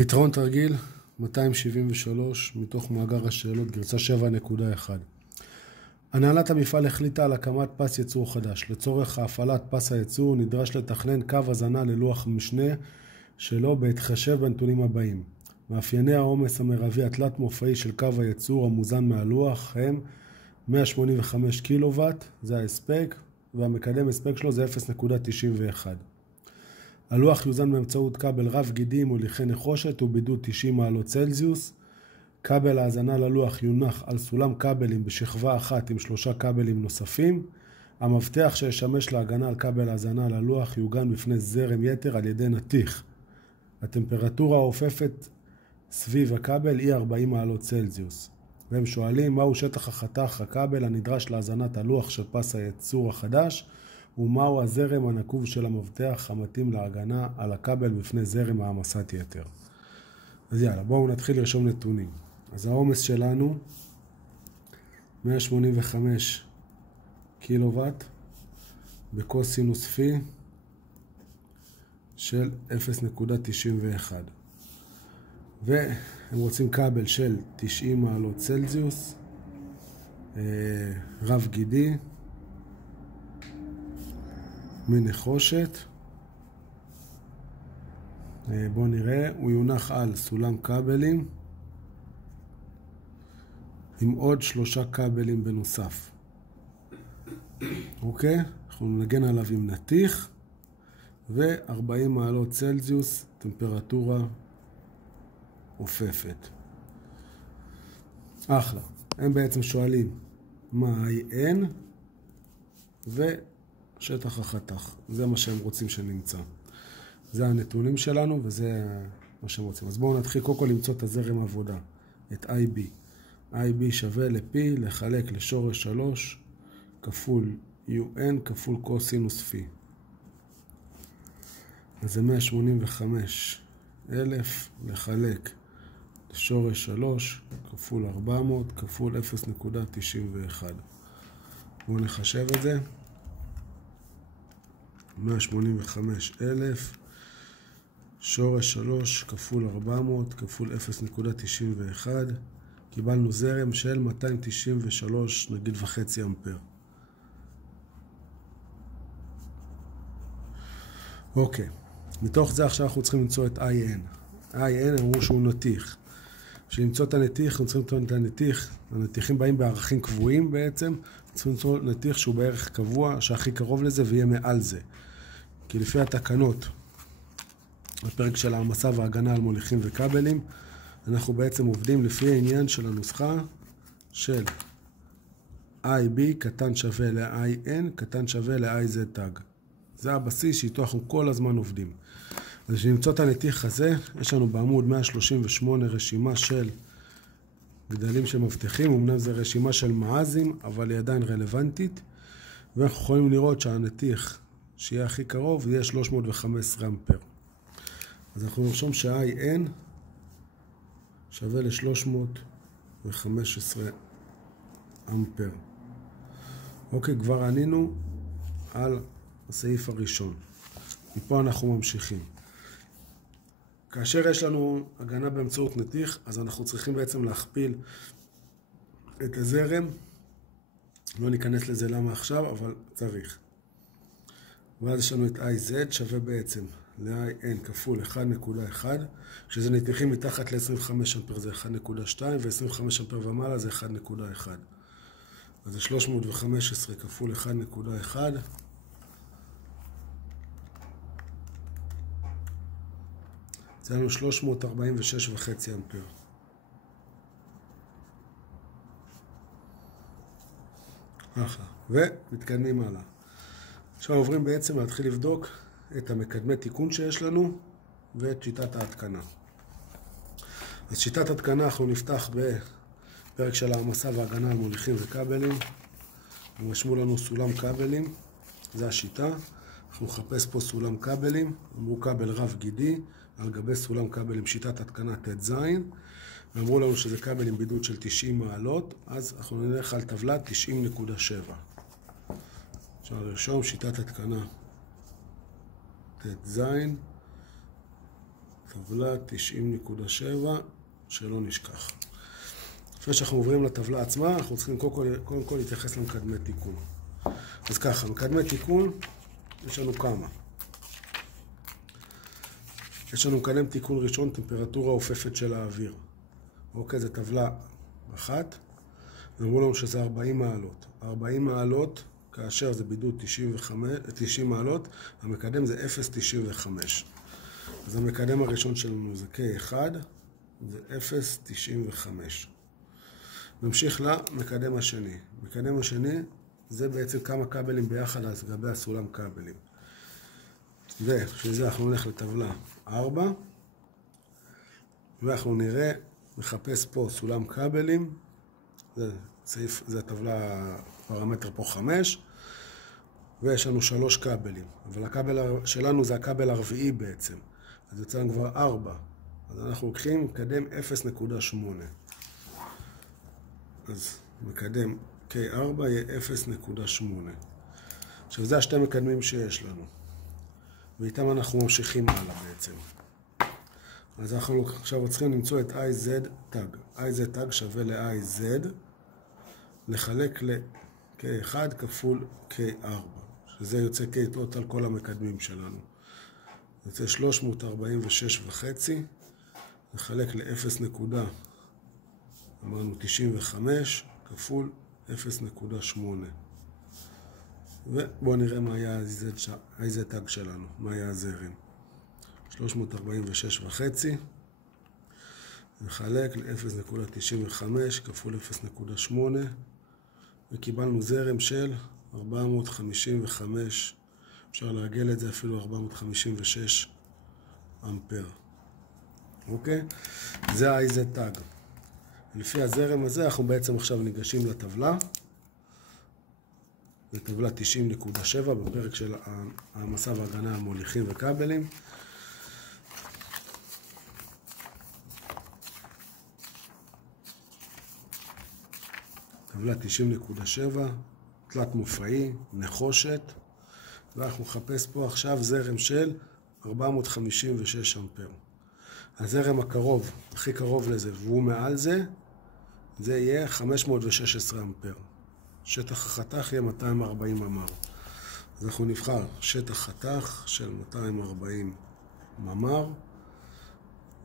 פתרון תרגיל 273 מתוך מאגר השאלות גרסה 7.1. הנהלת המפעל החליטה על הקמת פס ייצור חדש. לצורך הפעלת פס הייצור נדרש לתכנן קו הזנה ללוח משנה שלו בהתחשב בנתונים הבאים. מאפייני העומס המרבי התלת מופעי של קו הייצור המוזן מהלוח הם 185 קילוואט, זה ההספק, והמקדם הספק שלו זה 0.91. הלוח יוזן באמצעות כבל רב גידי עם מוליכי נחושת ובידוד 90 מעלות צלזיוס. כבל ההזנה ללוח יונח על סולם כבלים בשכבה אחת עם 3 כבלים נוספים. המפתח שישמש להגנה על כבל ההזנה ללוח יוגן בפני זרם יתר על ידי נתיך. הטמפרטורה האופפת סביב הכבל היא 40 מעלות צלזיוס. והם שואלים מהו שטח החתך הכבל הנדרש להזנת הלוח של פס הייצור החדש, ומהו הזרם הנקוב של המפתח המתאים להגנה על הכבל בפני זרם העמסת יתר. אז יאללה, בואו נתחיל לרשום נתונים. אז העומס שלנו 185 קילוואט בקוסינוס פי של 0.91. והם רוצים כבל של 90 מעלות צלזיוס, רב גידי, מנחושת. בואו נראה, הוא יונח על סולם כבלים עם עוד 3 כבלים בנוסף. אוקיי? אנחנו נגן עליו עם נתיך ו-40 מעלות צלזיוס טמפרטורה אופפת. אחלה. הם בעצם שואלים מה IN ושטח החתך. זה מה שהם רוצים שנמצא. זה הנתונים שלנו וזה מה שהם רוצים. אז בואו נתחיל קודם כל למצוא את הזרם העבודה, את IB. IB שווה ל-P לחלק לשורש 3 כפול UN כפול קוסינוס פי. אז זה 185,000 לחלק לשורש 3 כפול 400 כפול 0.91. בואו נחשב את זה. 185,000 שורש 3 כפול 400 כפול 0.91. קיבלנו זרם של 293 נגיד וחצי אמפר. אוקיי, מתוך זה עכשיו אנחנו צריכים למצוא את IN. IN אמרו שהוא נתיך. בשביל למצוא את הנתיך, אנחנו צריכים למצוא את הנתיך. הנתיכים באים בערכים קבועים בעצם. צריכים למצוא נתיך שהוא בערך קבוע, שהכי קרוב לזה ויהיה מעל זה. כי לפי התקנות, הפרק של העמסה והגנה על מוליכים וכבלים, אנחנו בעצם עובדים לפי העניין של הנוסחה של IB קטן שווה ל-IN קטן שווה ל-IZ תג. זה הבסיס שאיתו אנחנו כל הזמן עובדים. אז כשנמצוא את הנתיך הזה, יש לנו בעמוד 138 רשימה של גדלים שמבטיחים, אמנם זה רשימה של מעזים, אבל היא עדיין רלוונטית, ואנחנו יכולים לראות שהנתיך שיהיה הכי קרוב יהיה 315 אמפר. אז אנחנו נרשום ש-IN שווה ל-315 אמפר. אוקיי, כבר ענינו על הסעיף הראשון. מפה אנחנו ממשיכים. כאשר יש לנו הגנה באמצעות נתיך, אז אנחנו צריכים בעצם להכפיל את הזרם. לא ניכנס לזה למה עכשיו, אבל צריך. ואז יש לנו את IZ שווה בעצם ל-IN כפול 1.1, כשזה נתיכים מתחת ל-25 אמפר זה 1.2, ו-25 אמפר ומעלה זה 1.1. אז זה 315 כפול 1.1. זה לנו 346.5 אמפר. אחלה. ומתקדמים הלאה. עכשיו עוברים בעצם להתחיל לבדוק את המקדמי תיקון שיש לנו ואת שיטת ההתקנה. אז שיטת ההתקנה אנחנו נפתח בפרק של העמסה והגנה על מוליכים וכבלים. הם רשמו לנו סולם כבלים, זה השיטה. אנחנו נחפש פה סולם כבלים, אמרו כבל רב גידי, על גבי סולם כבל עם שיטת התקנה TZ, ואמרו לנו שזה כבל עם בידוד של 90 מעלות, אז אנחנו נלך על טבלה 90.7. אפשר לרשום שיטת התקנה TZ, טבלה 90.7, שלא נשכח. לפני שאנחנו עוברים לטבלה עצמה, אנחנו צריכים קודם כל להתייחס למקדמי תיקון. אז ככה, מקדמי תיקון, יש לנו כמה. יש לנו מקדם תיקון ראשון, טמפרטורה אופפת של האוויר. אוקיי, זו טבלה אחת. ואמרו לנו שזה 40 מעלות. 40 מעלות, כאשר זה בידוד 90 מעלות, המקדם זה 0.95. אז המקדם הראשון שלנו זה K1, זה 0.95. נמשיך למקדם השני. המקדם השני זה בעצם כמה כבלים ביחד על גבי הסולם כבלים. ושזה אנחנו נלך לטבלה 4, ואנחנו נראה, נחפש פה סולם כבלים, זה הטבלה, פרמטר פה 5, ויש לנו 3 כבלים, אבל הכבל שלנו זה הכבל הרביעי בעצם, אז יוצא לנו כבר 4, אז אנחנו לוקחים מקדם 0.8, אז מקדם K4 יהיה 0.8. עכשיו זה השתי מקדמים שיש לנו, ואיתם אנחנו ממשיכים הלאה בעצם. אז אנחנו עכשיו צריכים למצוא את IZ tag. IZ tag שווה ל-IZ לחלק ל-K1 כפול K4, שזה יוצא K total כל המקדמים שלנו. יוצא 346.5 לחלק ל-0.95 כפול 0.8. ובואו נראה מה היה ה-IZ tag שלנו, מה היה הזרם. 346.5 נחלק ל-0.95 כפול 0.8 וקיבלנו זרם של 455, אפשר לעגל את זה אפילו 456 אמפר. אוקיי? זה ה-IZ tag. לפי הזרם הזה אנחנו בעצם עכשיו ניגשים לטבלה. זה טבלה 90.7 בפרק של העמסה והגנה על מוליכים וכבלים. טבלה 90.7, תלת מופעי, נחושת, ואנחנו נחפש פה עכשיו זרם של 456 אמפר. הזרם הקרוב, הכי קרוב לזה, והוא מעל זה, זה יהיה 516 אמפר. שטח החתך יהיה 240 ממ"ר. אז אנחנו נבחר שטח חתך של 240 ממ"ר,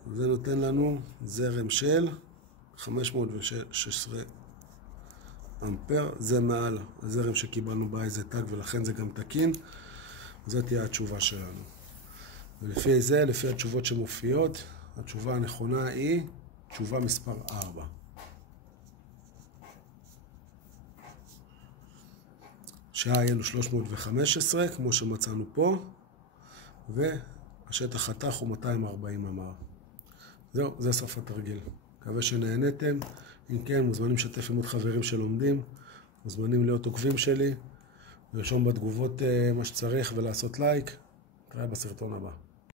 וזה נותן לנו זרם של 516 אמפר, זה מעל הזרם שקיבלנו ב-IZ tag ולכן זה גם תקין. זאת תהיה התשובה שלנו. ולפי זה, לפי התשובות שמופיעות, התשובה הנכונה היא תשובה מספר 4. שעה היינו 315, כמו שמצאנו פה, והשטח חתך הוא 240 ממ"ר. זהו, זה סוף התרגיל. מקווה שנהנתם. אם כן, מוזמנים לשתף עם עוד חברים שלומדים, מוזמנים להיות עוקבים שלי, לרשום בתגובות מה שצריך ולעשות לייק. נתראה בסרטון הבא.